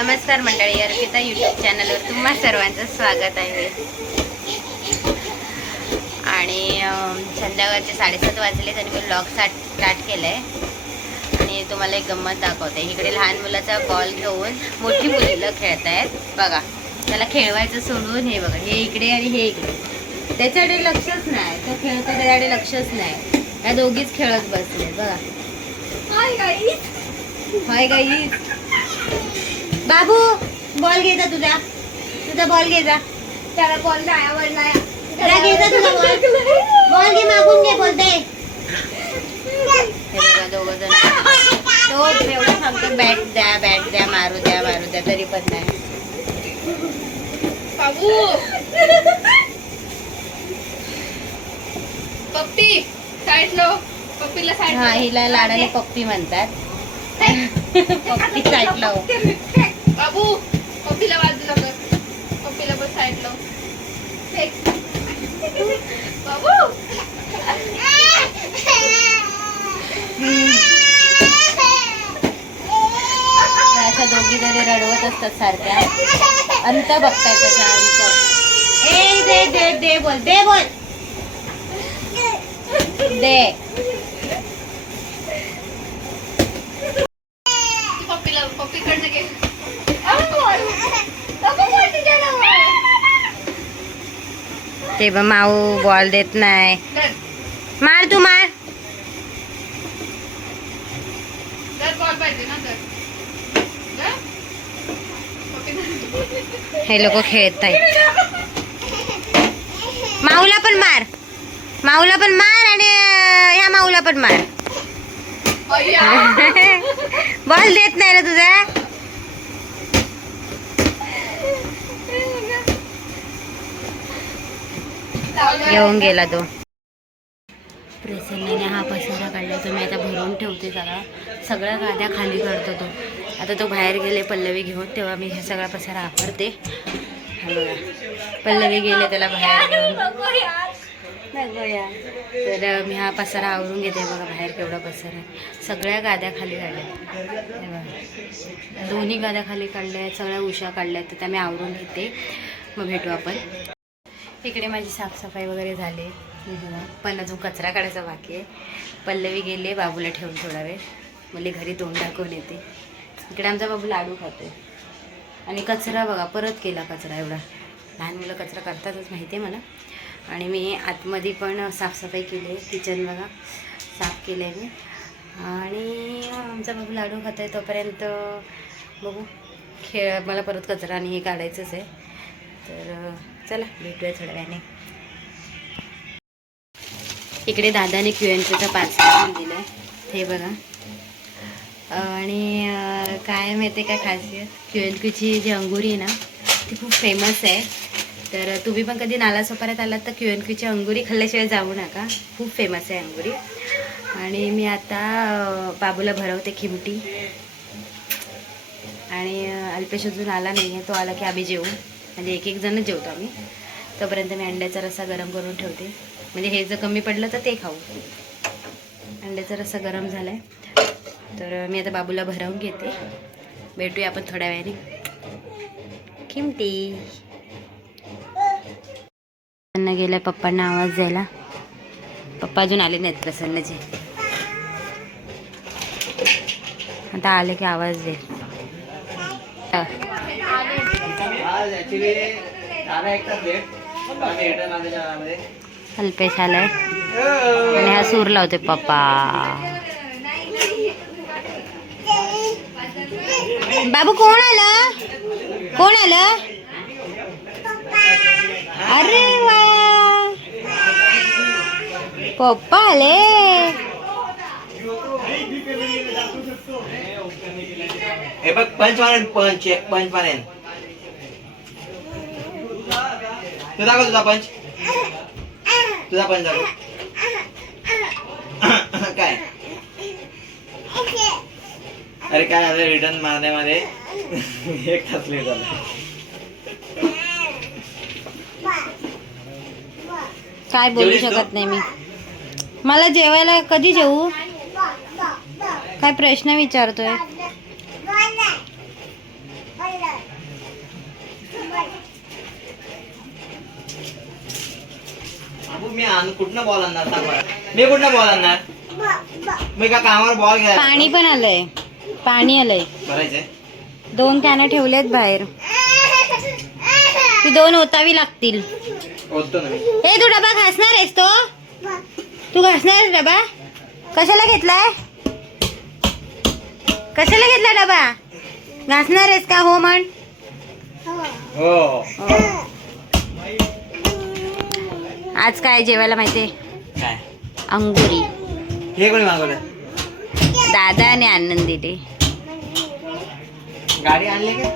नमस्कार मंडळी अर्पिता यूट्यूब चॅनलवर तुम्हा सर्वांचं स्वागत आहे. आणि संध्याकाळचे साडेसात वाजले आणि मी ब्लॉग स्टार्ट स्टार्ट केलं आहे आणि तुम्हाला एक गंमत दाखवते. इकडे लहान मुलाचा बॉल घेऊन मोठी मुलं खेळत आहेत बघा त्याला खेळवायचं सोडून हे बघा हे इकडे आणि हे इकडे. त्याच्याकडे लक्षच नाही. तो खेळतो त्याच्याकडे लक्षच नाही. या दोघीच खेळत बसले. बघा. हाय गाई बाबू बॉल घे जा तुझा. तुझा बॉल घे जा. त्याला बॉल नाही आवडला जा घे जा तुझा बॉल बॉल घे मागून घे बोलते हे बघा दोघं जण. तो एवढं सांगतो बॅट द्या बॅट द्या मारू द्या मारू द्या तरी पण नाही. बाबू. पप्पी लो पप्पीला साईड हा हिला लाडाने पप्पी म्हणतात. पप्पी साईडला हो. बाबू पप्पीला बाजूला कर पप्पीला पण साईड बाबू. अशा दोघी जरी रडवत असतात सारख्या. अंत बघताय त्याचा अंत ए दे दे दे बोल दे बोल. दे तू पप्पीला पप्पीकडनं घे बाबू बॉल. बाबू बॉल तुझ्याला बॉल. ते माऊ बॉल देत नाही. मार तू मार. हे लोक खेळत आहेत माऊला पण मार. माऊला पण मार आणि ह्या माऊला पण मार अय्या. बॉल देत नाही ना तुझा येऊन गेला तो. प्रसन्नाने हा पसारा काढला तो मी आता भरून ठेवते सगळा सगळ्या गाद्या खाली काढतो तो. आता तो बाहेर गेले पल्लवी घेऊन तेव्हा मी हे सगळा पसारा वापरते. बघा. पल्लवी गेले त्याला बाहेर घेऊन. तर मी हा पसारा आवरून घेते बघा बाहेर केवढा पसारा आहे. सगळ्या गाद्या खाली काढल्या. दोन्ही गाद्या खाली काढल्या आहेत सगळ्या उशा काढल्या आहेत तर त्या मी आवरून घेते. मग भेटू आपण. इकडे माझी साफसफाई वगैरे झाली. पण अजून कचरा काढायचा बाकी आहे. पल्लवी गेले बाबूला ठेवून थोडा वेळ. मुली घरी तोंड दाखवून येते. इकडे आमचा बाबू लाडू खातो आणि कचरा बघा परत केला कचरा एवढा. लहान मुलं कचरा करतातच माहिती आहे मला. आणि मी आतमध्ये पण साफसफाई केली आहे. किचन बघा साफ केलं आहे मी. आणि आमचा बाबू लाडू खातो आहे तोपर्यंत बघू. खेळ मला परत कचरा आणि हे काढायचंच आहे. तर चला भेटूया थोड्या वेळाने. इकडे दादाने क्यू एन पीचा पार्सल दिलं आहे हे बघा. आणि काय माहिती आहे का खासियत? क्यू एन क्यूची जी अंगुरी आहे ना ती खूप फेमस आहे. तर तुम्ही पण कधी नालासोपाऱ्यात आलात तर क्यू एन क्यूची अंगुरी खाल्ल्याशिवाय जाऊ नका. खूप फेमस आहे अंगुरी. आणि मी आता बाबूला भरवते खिमटी. आणि अल्पेश अजून आला नाही आहे तो आला की आम्ही जेवू. म्हणजे एक एक जणच जेवतो आम्ही. तोपर्यंत मी अंड्याचा रस्सा गरम करून ठेवते. म्हणजे हे जर कमी पडलं तर ते खाऊ. अंड्याचा रस्सा गरम झाला आहे तर मी आता बाबूला भरावून घेते. भेटूया आपण थोड्या वेळाने. किमती प्रसन्न गेलं पप्पांना आवाज द्यायला. पप्पा अजून आले नाहीत प्रसन्नचे. आता आले की आवाज दे. आज ऍक्च्युली लेट आले जाण्यामध्ये अल्पेश आलाय. आणि हा सूर लावते पप्पा. बाबू कोण आलं? कोण आलं? अरे वा. पप्पा आले. हे बघ पंच मारेन पंच पंच मारेन तू दाखव तुझा पंच तुझा पंच दाखव. काय? अरे काय झालं रिटर्न मारण्यामध्ये एक तास लेट झाला. काय बोलू जेवलीस तू? शकत नाही मी. मला जेवायला कधी जेवू? काय प्रश्न विचारतोय? आण कुठनं बॉल आणणार सांग मला? मी कुठनं बॉल आणणार? मी का कामावर बॉल घ्या पाणी पण आलंय. पाणी आलंय. भरायचंय? दोन कॅन ठेवलेत बाहेर. ती दोन ओतावी लागतील. ओततो ना मी. ए तू डबा घासणार आहेस तो? तू घासणार आहेस डबा? कशाला घेतलाय? कशाला घेतला डबा? घासणार आहेस का हो म्हण? हो. आज काय जेवायला माहितीये? काय? अंगुरी. हे कोणी मागवलं? दादा आणि आनंदीने गाडी आणली का?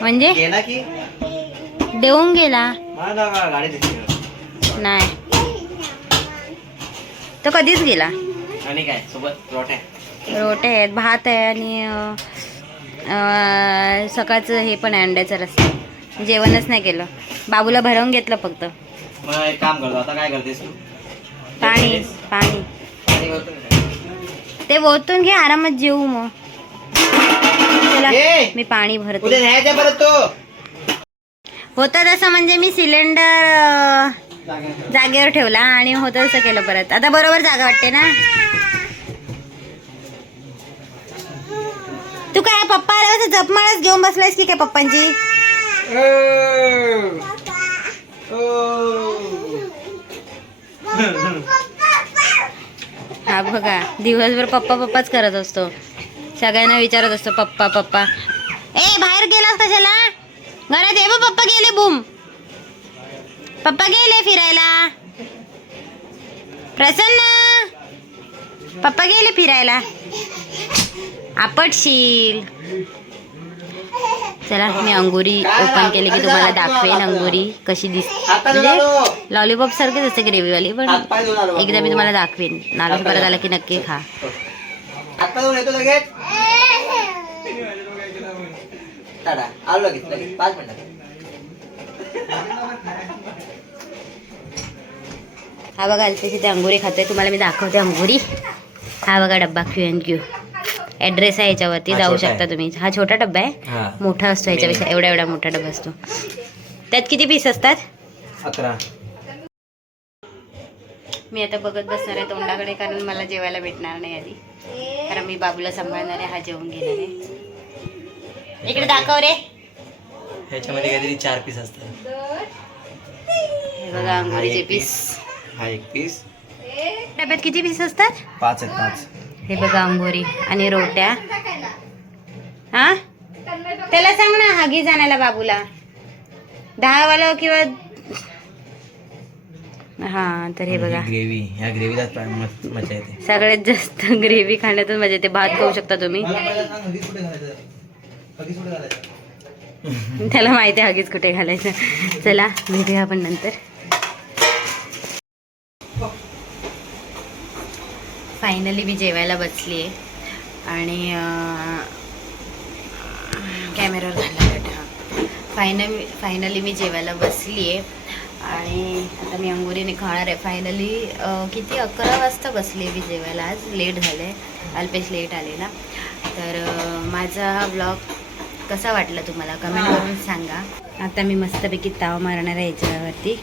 म्हणजे? गेला की? देऊन गेला. मला दाखवा, गाडी दिसली नाही. तो कधीच गेला? आणि काय? सोबत रोट्या? रोटे आहेत भात आहे आणि अं, अं, सकाळचं हे पण आहे अंड्याचा रस्सा. जेवणच नाही केलं. बाबूला भरवून घेतलं फक्त. मग एक काम करतो आता काय करतेस तू? पाणी पाणी. ते ओतून घे आरामात जेवू मग. चला ए! मी पाणी उद्या भरते न्यायचं परत तो. होतं तसं म्हणजे मी सिलेंडर जागेवर ठेवला आणि होतं तसं केलं परत. आता बरोबर जागा वाटते ना? तू काय पप्पा आल्यावर असं जपमाळच घेऊन बसलायस की काय पप्पांची? हा बघा दिवसभर पप्पा पप्पाच करत असतो. सगळ्यांना विचारत असतो पप्पा पप्पा. ए बाहेर गेला कशाला? घरात ये पप्पा गेले बुम. पप्पा गेले फिरायला. प्रसन्न. पप्पा गेले फिरायला. आपटशील. चला मी अंगुरी ओपन केली की तुम्हाला दाखवेन अंगुरी कशी दिसते आता म्हणजे लॉलीपॉप सारखीच असते ग्रेव्हीवाली पण बाबू. एकदा मी तुम्हाला दाखवेन. नालून परत आला की नक्की खा. हा बघा अल्पेश इथे अंगुरी खातोय. तुम्हाला मी दाखवते अंगुरी. हा बघा डब्बा क्यू एन क्यू ॲड्रेस आहे याच्यावरती हा जाऊ छोटा शकता आहे. तुम्ही. हा छोटा डब्बा आहे. हा. मोठा असतो याच्यापेक्षा एवढा एवढा मोठा डबा असतो. त्यात किती पीस असतात? अकरा. मी आता बघत बसणार आहे तोंडाकडे कारण मला जेवायला भेटणार नाही आधी. कारण मी बाबूला सांभाळणार आहे हा जेवून घेणार आहे. इकडे दाखव रे. ह्याच्यामध्ये काहीतरी चार पीस असतात. हे बघा अंगुरीचे पीस हा एक पीस डब्यात किती पीस असतात? पाच आहेत पाच. हे बघा अंगोरी आणि रोट्या. हा? त्याला सांग ना हागी जाण्याला बाबूला. दहा वाला किंवा हा तर हे बघा. ग्रेव्ही. ह्या ग्रेव्हीला मजा येते. सगळ्यात जास्त ग्रेव्ही खाण्यातून मजा येते भात खाऊ शकता तुम्ही. त्याला माहिती आहे हगीच कुठे घालायचं. चला भेटूया आपण नंतर. फायनली मी जेवायला बसली आहे आणि कॅमेरावर घालला बेटा फायनली फायनली मी जेवायला बसली आहे आणि आता मी अंगुरीने खाणार आहे. फायनली किती अकरा वाजता बसली मी जेवायला. आज लेट झालं आहे अल्पेश लेट आलेला. तर माझा हा ब्लॉग कसा वाटला तुम्हाला? कमेंट करून सांगा. आता मी मस्तपैकी ताव मारणार आहे याच्यावरती.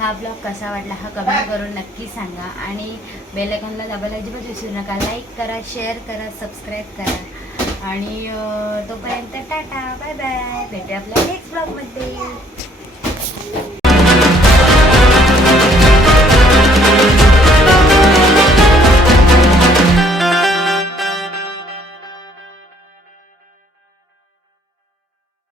हा ब्लॉग कसा वाटला हा कमेंट करून नक्की सांगा. आणि बेलायकॉनला दाबायला अजिबात विसरू नका. लाईक करा शेअर करा सबस्क्राईब करा. आणि तोपर्यंत टाटा बाय बाय भेटे आपल्या नेक्स्ट ब्लॉगमध्ये